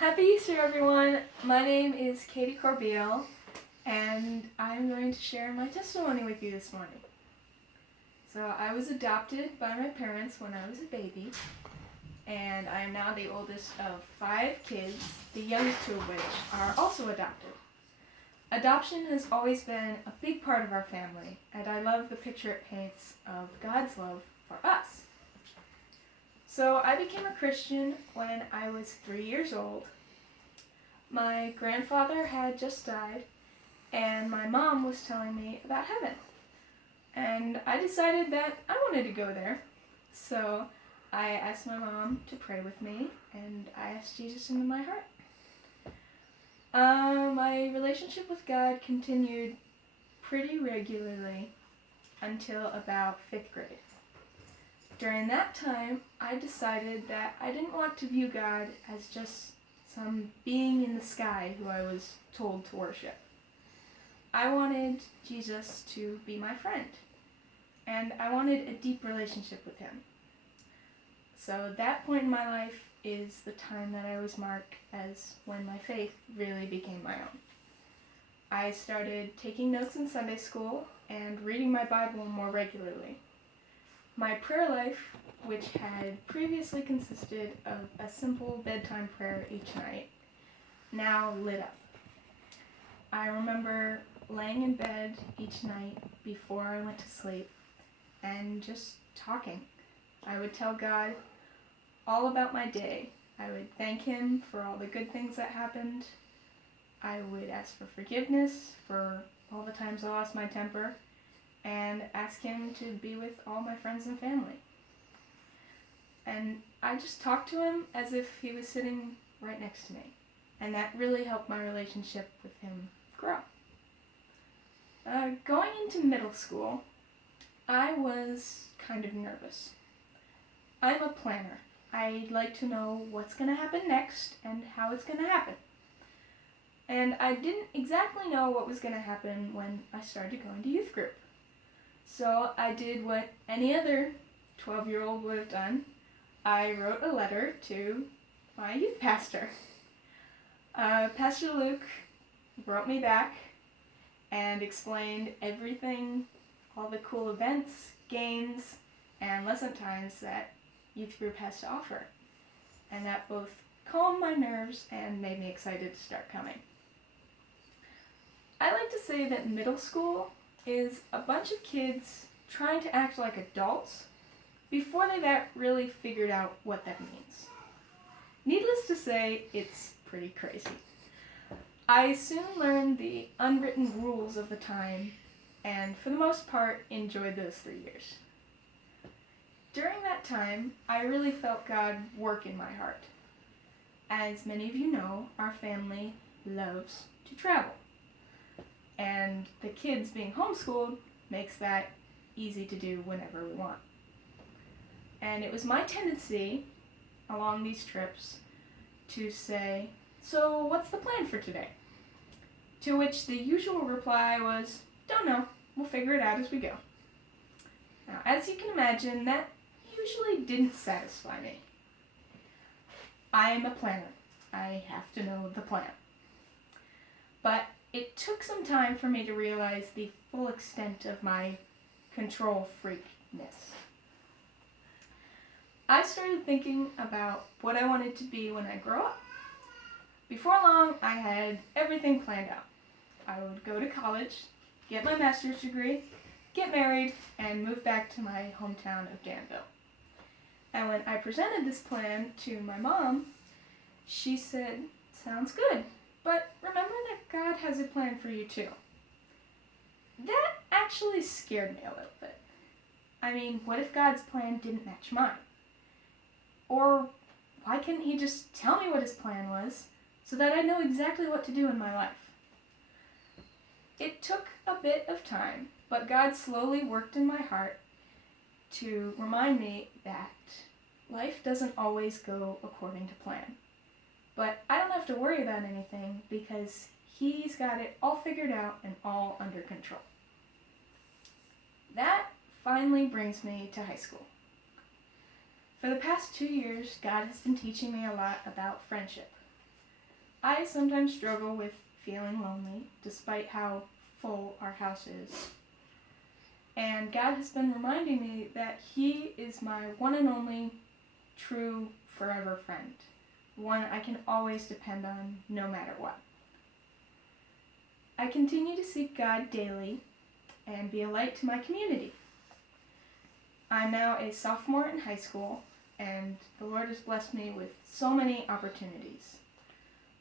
Happy Easter, everyone! My name is Katie Corbeil, and I'm going to share my testimony with you this morning. So, I was adopted by my parents when I was a baby, and I am now the oldest of 5 kids, the youngest 2 of which are also adopted. Adoption has always been a big part of our family, and I love the picture it paints of God's love for us. So I became a Christian when I was 3 years old. My grandfather had just died, and my mom was telling me about heaven. And I decided that I wanted to go there. So I asked my mom to pray with me, and I asked Jesus into my heart. My relationship with God continued pretty regularly until about 5th grade. During that time, I decided that I didn't want to view God as just some being in the sky who I was told to worship. I wanted Jesus to be my friend, and I wanted a deep relationship with him. So that point in my life is the time that I always mark as when my faith really became my own. I started taking notes in Sunday school and reading my Bible more regularly. My prayer life, which had previously consisted of a simple bedtime prayer each night, now lit up. I remember laying in bed each night before I went to sleep and just talking. I would tell God all about my day. I would thank him for all the good things that happened. I would ask for forgiveness for all the times I lost my temper, and ask him to be with all my friends and family. And I just talked to him as if he was sitting right next to me. And that really helped my relationship with him grow. Going into middle school, I was kind of nervous. I'm a planner. I like to know what's going to happen next and how it's going to happen. And I didn't exactly know what was going to happen when I started going to youth group. So I did what any other 12-year-old would have done. I wrote a letter to my youth pastor. Pastor Luke wrote me back and explained everything, all the cool events, games, and lesson times that youth group has to offer. And that both calmed my nerves and made me excited to start coming. I like to say that middle school is a bunch of kids trying to act like adults before they've really figured out what that means. Needless to say, it's pretty crazy. I soon learned the unwritten rules of the time, and for the most part, enjoyed those 3 years. During that time, I really felt God work in my heart. As many of you know, our family loves to travel. And the kids being homeschooled makes that easy to do whenever we want. And it was my tendency along these trips to say, "So what's the plan for today?" To which the usual reply was, "Don't know, we'll figure it out as we go." Now, as you can imagine, that usually didn't satisfy me. I am a planner. I have to know the plan. But it took some time for me to realize the full extent of my control freakness. I started thinking about what I wanted to be when I grow up. Before long, I had everything planned out. I would go to college, get my master's degree, get married, and move back to my hometown of Danville. And when I presented this plan to my mom, she said, "Sounds good. But remember that God has a plan for you too." That actually scared me a little bit. I mean, what if God's plan didn't match mine? Or why couldn't he just tell me what his plan was so that I know exactly what to do in my life? It took a bit of time, but God slowly worked in my heart to remind me that life doesn't always go according to plan. But I don't have to worry about anything because he's got it all figured out and all under control. That finally brings me to high school. For the past 2 years, God has been teaching me a lot about friendship. I sometimes struggle with feeling lonely, despite how full our house is. And God has been reminding me that He is my one and only true forever friend, one I can always depend on no matter what. I continue to seek God daily and be a light to my community. I'm now a sophomore in high school, and the Lord has blessed me with so many opportunities.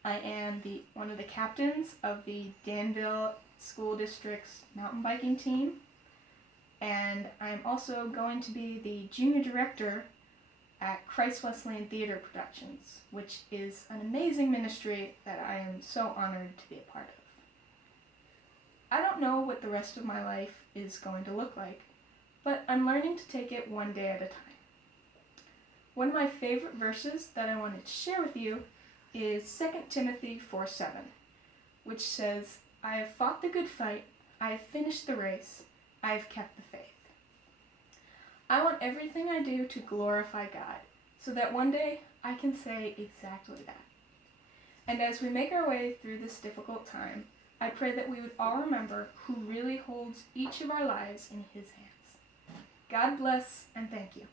I am one of the captains of the Danville School District's mountain biking team, and I'm also going to be the junior director at Christ Wesleyan Theater Productions, which is an amazing ministry that I am so honored to be a part of. I don't know what the rest of my life is going to look like, but I'm learning to take it one day at a time. One of my favorite verses that I wanted to share with you is 2 Timothy 4:7, which says, "I have fought the good fight, I have finished the race, I have kept the faith." I want everything I do to glorify God, so that one day I can say exactly that. And as we make our way through this difficult time, I pray that we would all remember who really holds each of our lives in His hands. God bless, and thank you.